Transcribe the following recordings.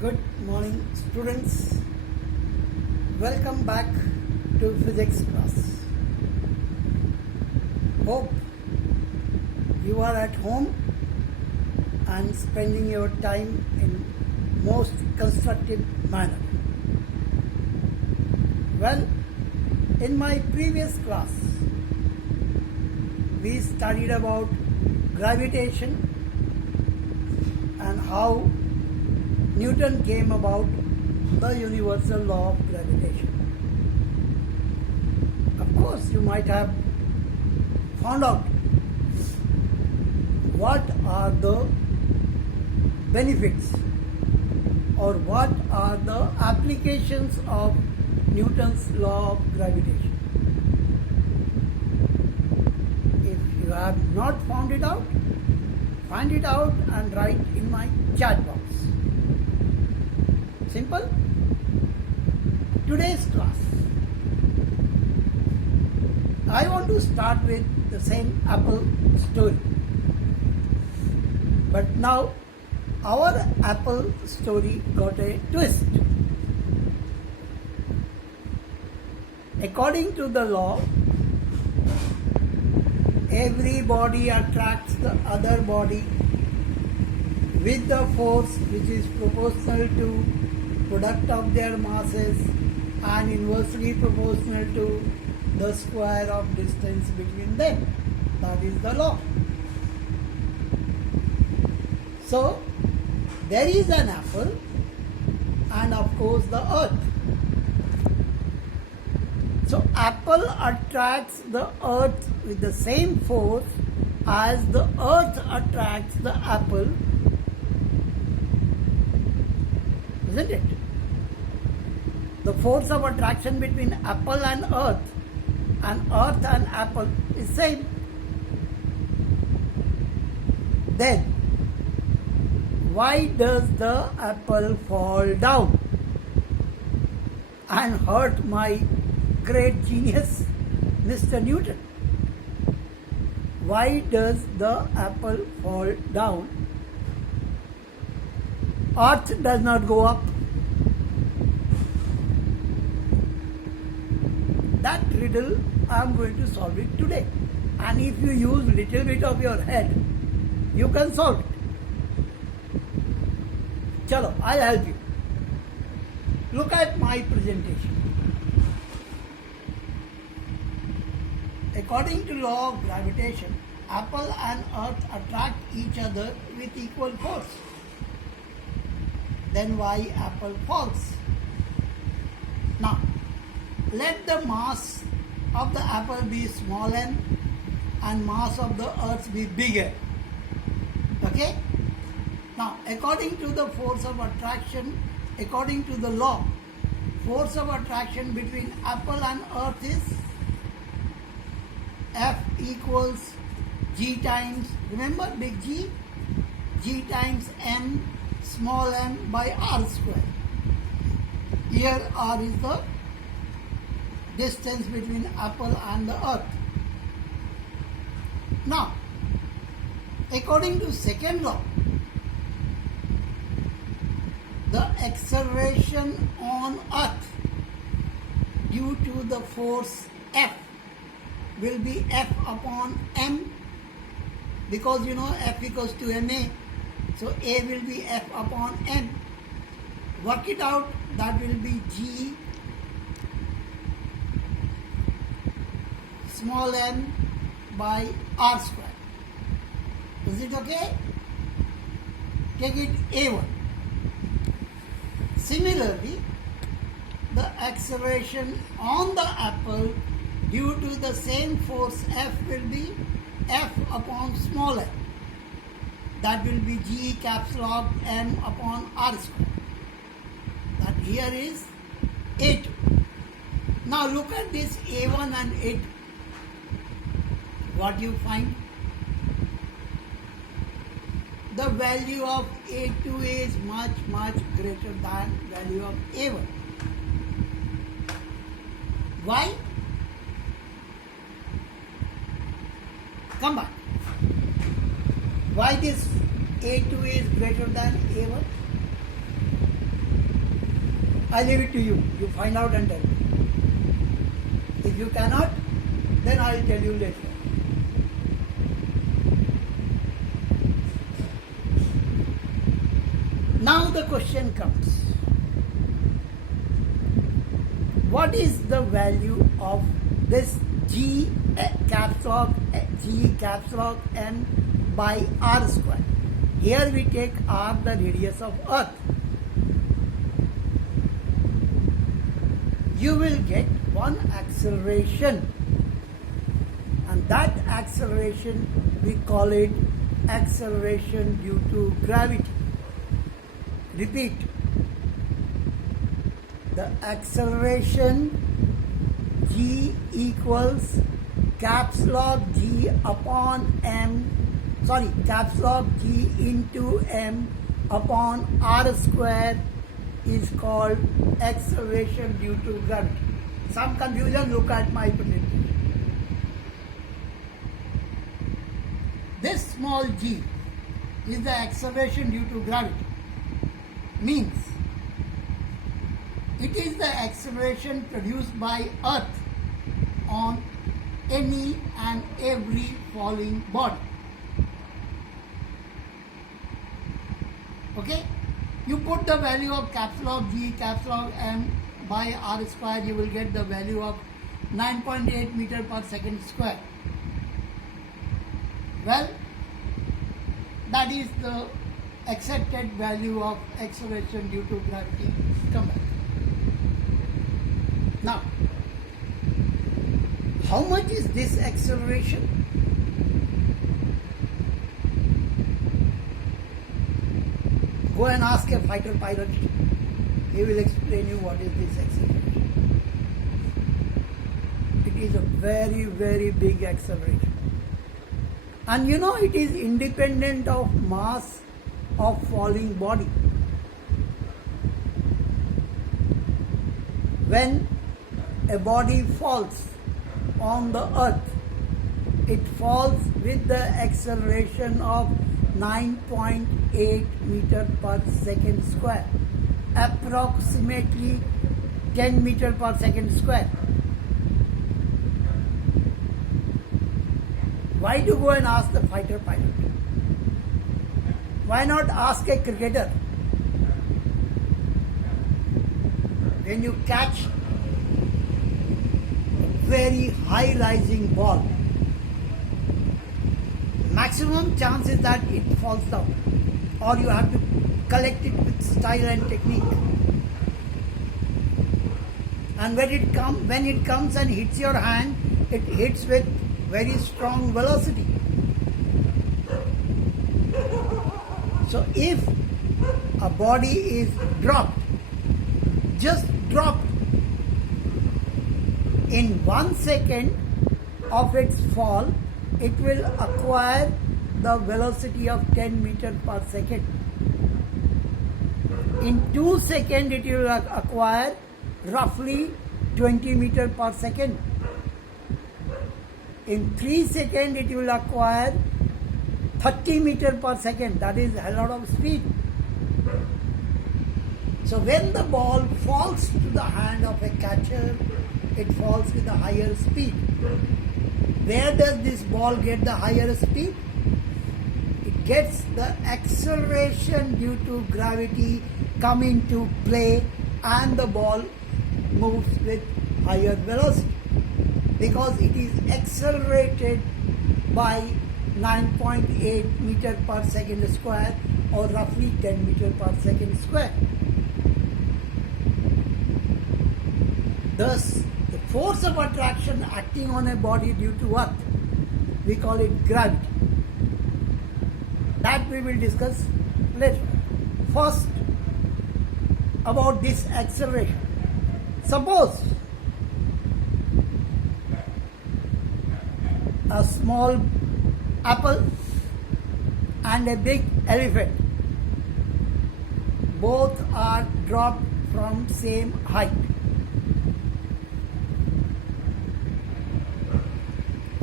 Good morning, students. Welcome back to physics class. Hope you are at home and spending your time in most constructive manner. Well, in my previous class, we studied about gravitation and how Newton came about the universal law of gravitation. Of course, you might have found out what are the benefits or what are the applications of Newton's law of gravitation. If you have not found it out, find it out and write in my chat box. Simple. Today's class, I want to start with the same apple story. But now our apple story got a twist. According to the law, every body attracts the other body with the force which is proportional to product of their masses and inversely proportional to the square of distance between them. That is the law. So, there is an apple and of course the earth. So, apple attracts the earth with the same force as the earth attracts the apple, isn't it? The force of attraction between apple and earth and apple is same. Then, why does the apple fall down and hurt my great genius, Mr. Newton? Why does the apple fall down? Earth does not go up. That riddle I am going to solve it today. And if you use little bit of your head, you can solve it. Chalo, I'll help you. Look at my presentation. According to law of gravitation, apple and earth attract each other with equal force. Then why apple falls? Now, let the mass of the apple be small n and mass of the earth be bigger. Okay? Now, according to the force of attraction, according to the law, force of attraction between apple and earth is F equals G times, remember big G? G times m small m by r square. Here r is the distance between apple and the earth. Now, according to second law, the acceleration on earth due to the force F will be F upon m, because you know F equals to ma. So A will be F upon m. Work it out, that will be G small m by r square. Is it okay? Take it A1. Similarly, the acceleration on the apple due to the same force F will be F upon small m. That will be G caps log m upon r square. That here is A2. Now look at this A1 and A2. What you find? The value of A2 is much greater than value of A1. Why? Come back. Why this A2 is greater than A1? I leave it to you. You find out and tell me. If you cannot, then I will tell you later. Now the question comes. What is the value of this G caps lock M by R square? Here we take R the radius of Earth. You will get one acceleration, and that acceleration we call it acceleration due to gravity. Repeat. The acceleration G equals caps lock G upon M, caps lock G into M upon R square is called acceleration due to gravity. Some confusion, look at my presentation. This small g is the acceleration due to gravity. Means it is the acceleration produced by Earth on any and every falling body. Okay? You put the value of caps lock G, caps lock M by R square, you will get the value of 9.8 meter per second square. Well, that is the accepted value of acceleration due to gravity. Come back. Now, how much is this acceleration? Go and ask a fighter pilot. He will explain you what is this acceleration. It is a very, very big acceleration. And you know, it is independent of mass of falling body. When a body falls on the earth, it falls with the acceleration of 9.8 meter per second square, approximately 10 meter per second square. Why do you go and ask the fighter pilot? Why not ask a cricketer? When you catch a very high rising ball, maximum chance is that it falls down, or you have to collect it with style and technique. And when it comes and hits your hand, it hits with very strong velocity. So if a body is dropped, just dropped, in 1 second of its fall, it will acquire the velocity of 10 meters per second. In 2 seconds, it will acquire roughly 20 meters per second. In 3 seconds, it will acquire 30 meters per second. That is a lot of speed. So when the ball falls to the hand of a catcher, it falls with a higher speed. Where does this ball get the higher speed? It gets the acceleration due to gravity come into play, and the ball moves with higher velocity because it is accelerated by 9.8 meter per second square, or roughly 10 meter per second square. Thus, the force of attraction acting on a body due to Earth, we call it gravity. That we will discuss later. First, about this acceleration. Suppose a small apple and a big elephant both are dropped from same height.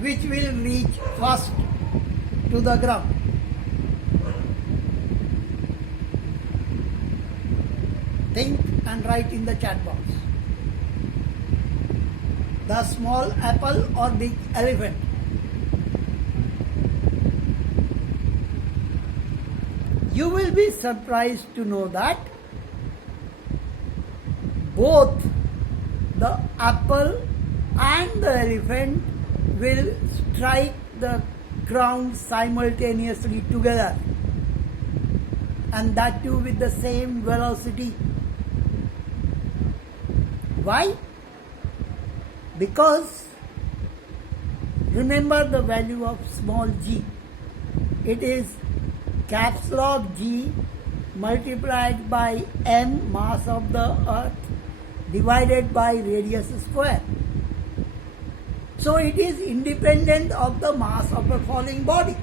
Which will reach first to the ground? think and write in the chat box. The small apple or big elephant? You will be surprised to know that both the apple and the elephant will strike the ground simultaneously together, and that too with the same velocity. Why? Because remember the value of small g. It is caps lock G multiplied by m, mass of the earth, divided by radius square. So it is independent of the mass of a falling body,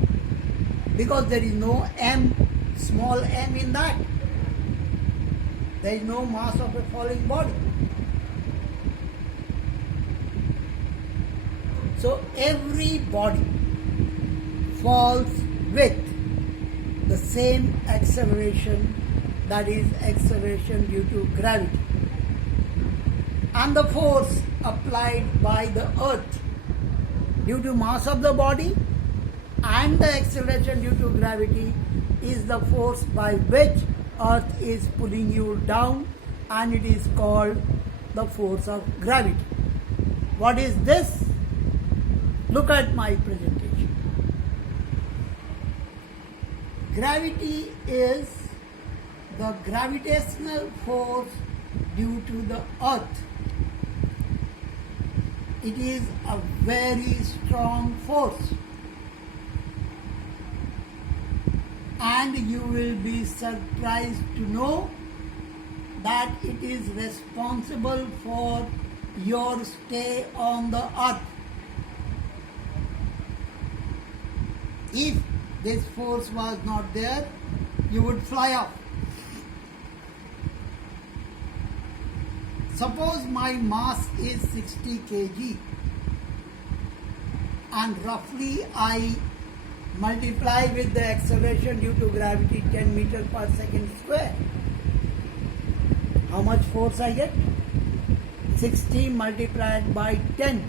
because there is no m, small m in that. There is no mass of a falling body. So every body falls with the same acceleration, that is acceleration due to gravity. And the force applied by the earth due to mass of the body and the acceleration due to gravity is the force by which earth is pulling you down, and it is called the force of gravity. What is this? Look at my presentation. Gravity is the gravitational force due to the earth. It is a very strong force, and you will be surprised to know that it is responsible for your stay on the earth. If this force was not there, you would fly off. Suppose my mass is 60 kg and roughly I multiply with the acceleration due to gravity 10 meters per second square. How much force I get? 60 multiplied by 10.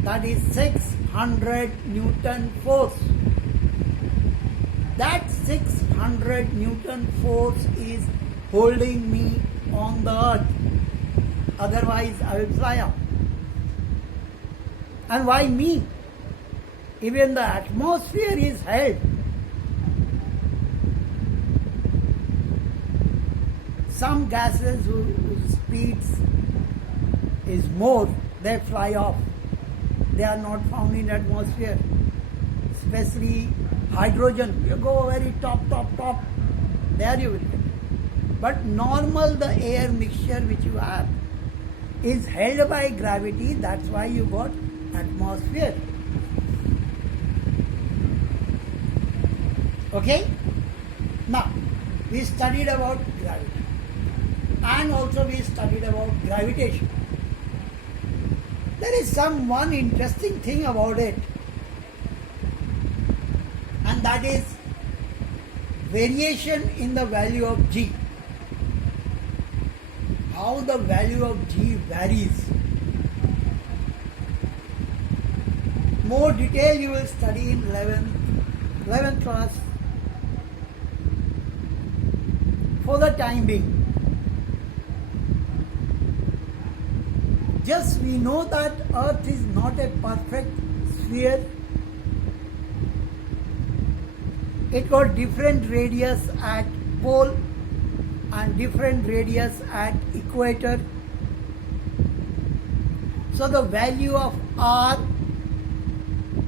That is 600 Newton force. That 600 Newton force is holding me on the earth. Otherwise, I will fly up. And why me? Even the atmosphere is held. Some gases whose speeds is more, they fly off. They are not found in atmosphere. Especially hydrogen, you go very top, there you will get. But normal, the air mixture which you have is held by gravity, that's why you got atmosphere. Okay? Now, we studied about gravity, and also we studied about gravitation. There is one interesting thing about it, and that is variation in the value of G. How the value of G varies. More detail you will study in 11th class. For the time being, just we know that Earth is not a perfect sphere. It got different radius at pole and different radius at equator. So the value of R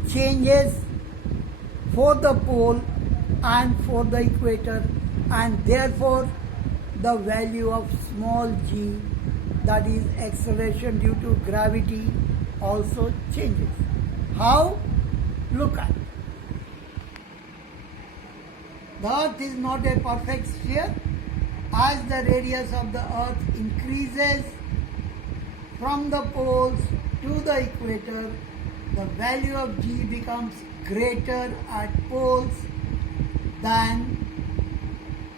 changes for the pole and for the equator, and therefore the value of small g, that is acceleration due to gravity, also changes. How? Look at it. The earth is not a perfect sphere. As the radius of the earth increases from the poles to the equator, the value of G becomes greater at poles than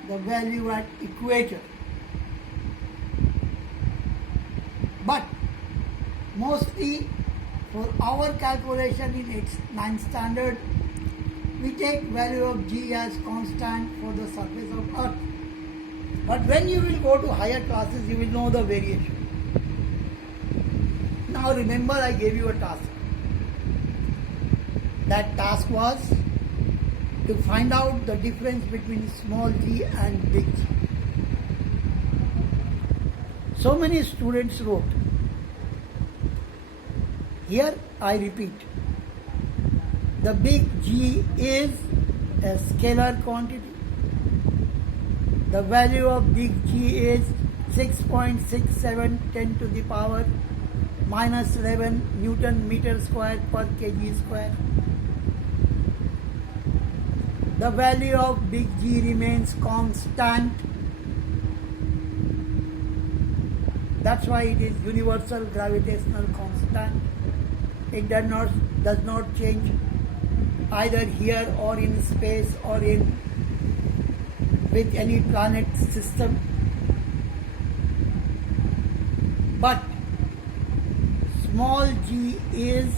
the value at equator. But mostly for our calculation in 9 standard, we take value of G as constant for the surface of Earth. But when you will go to higher classes, you will know the variation. Now remember, I gave you a task. That task was to find out the difference between small g and big G. So many students wrote. Here I repeat. The big G is a scalar quantity. The value of big G is 6.67 10 to the power minus 11 Newton meter square per kg square. The value of big G remains constant. That's why it is universal gravitational constant. It does not change either here or in space or in with any planet system. But small g is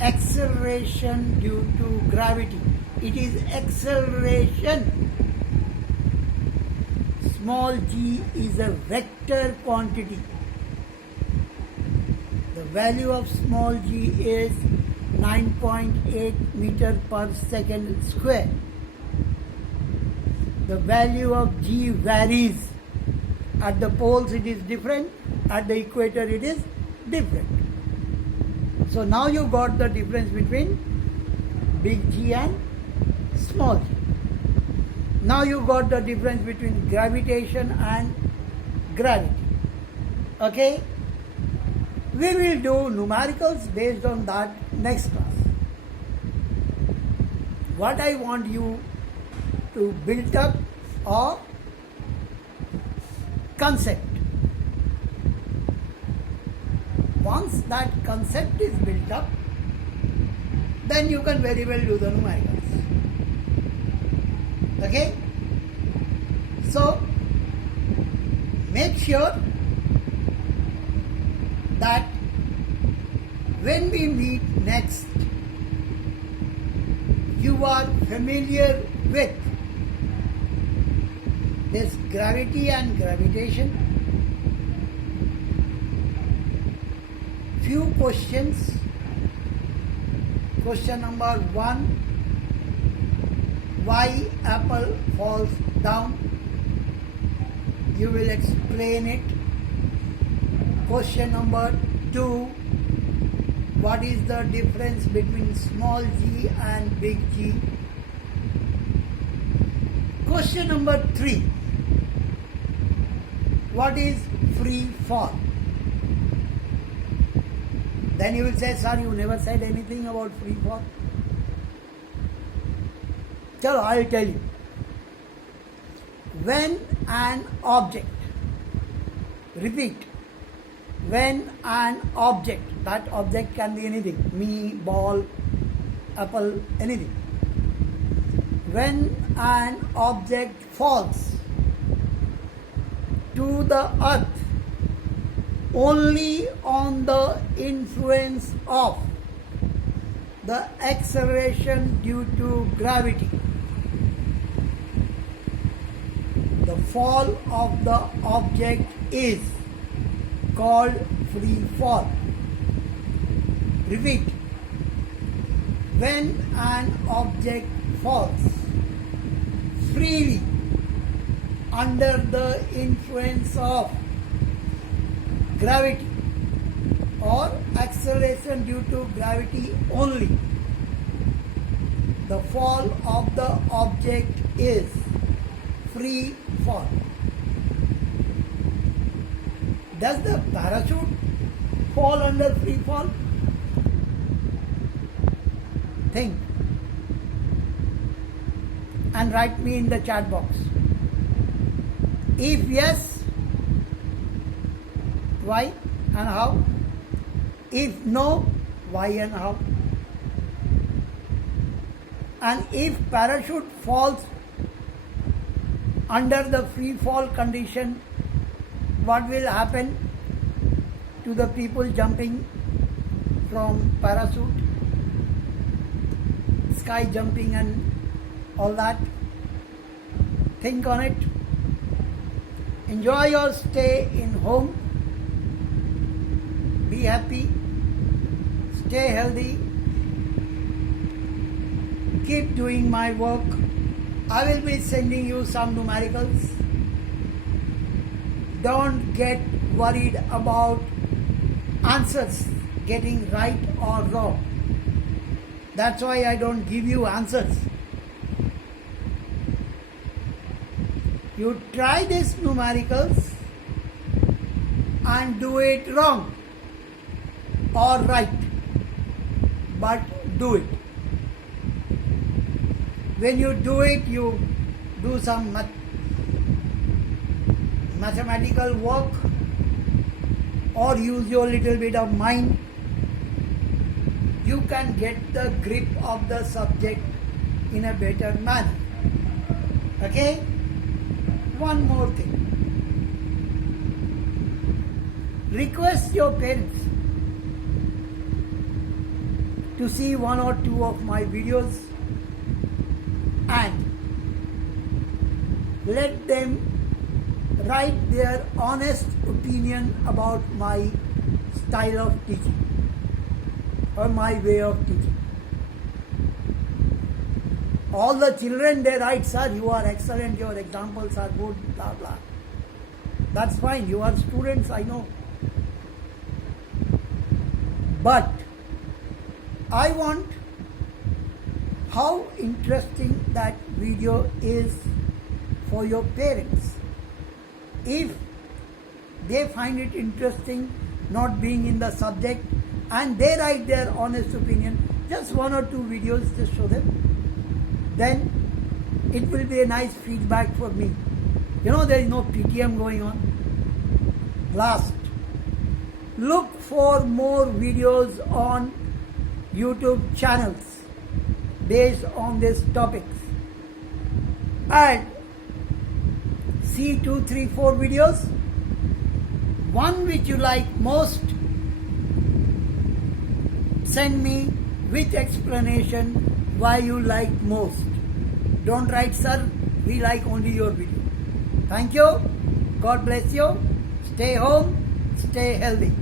acceleration due to gravity. It is acceleration. Small g is a vector quantity. The value of small g is 9.8 meter per second square. The value of g varies. At the poles it is different, at the equator it is different. So now you got the difference between big G and small g. Now you got the difference between gravitation and gravity. Okay? We will do numericals based on that next class. What I want you to build up a concept. Once that concept is built up, then you can very well do the numericals. Okay? So, make sure that when we meet next, you are familiar with this gravity and gravitation. Few questions. Question number 1. Why apple falls down? You will explain it. Question number 2. What is the difference between small g and big G? Question number 3. What is free fall? Then you will say, sir, you never said anything about free fall. Chalo, I will tell you. When an object, repeat, when an object, that object can be anything, me, ball, apple, anything. When an object falls to the earth only on the influence of the acceleration due to gravity, the fall of the object is called free fall. Repeat. When an object falls freely under the influence of gravity or acceleration due to gravity only, the fall of the object is free fall. Does the parachute fall under free fall? Think and write me in the chat box. If yes, why and how? If no, why and how? And if parachute falls under the free fall condition, what will happen? to the people jumping from parachute, sky jumping and all that. Think on it. Enjoy your stay in home. Be happy. Stay healthy. Keep doing my work. I will be sending you some numericals. Don't get worried about answers getting right or wrong. That's why I don't give you answers. You try these numericals and do it wrong or right, but do it. When you do it, you do some mathematical work or use your little bit of mind. You can get the grip of the subject in a better manner. Okay? One more thing. Request your parents to see one or two of my videos and let them write their honest opinion about my style of teaching or my way of teaching. All the children, they write, sir, you are excellent, your examples are good, blah, blah. That's fine, you are students, I know. But I want how interesting that video is for your parents. If they find it interesting not being in the subject and they write their honest opinion, just one or two videos, just show them, then it will be a nice feedback for me. You know, there is no PTM going on. Last, look for more videos on YouTube channels based on these topics. And see 2, 3, 4 videos. One which you like most, send me with explanation why you like most. Don't write, sir, we like only your video. Thank you. God bless you. Stay home. Stay healthy.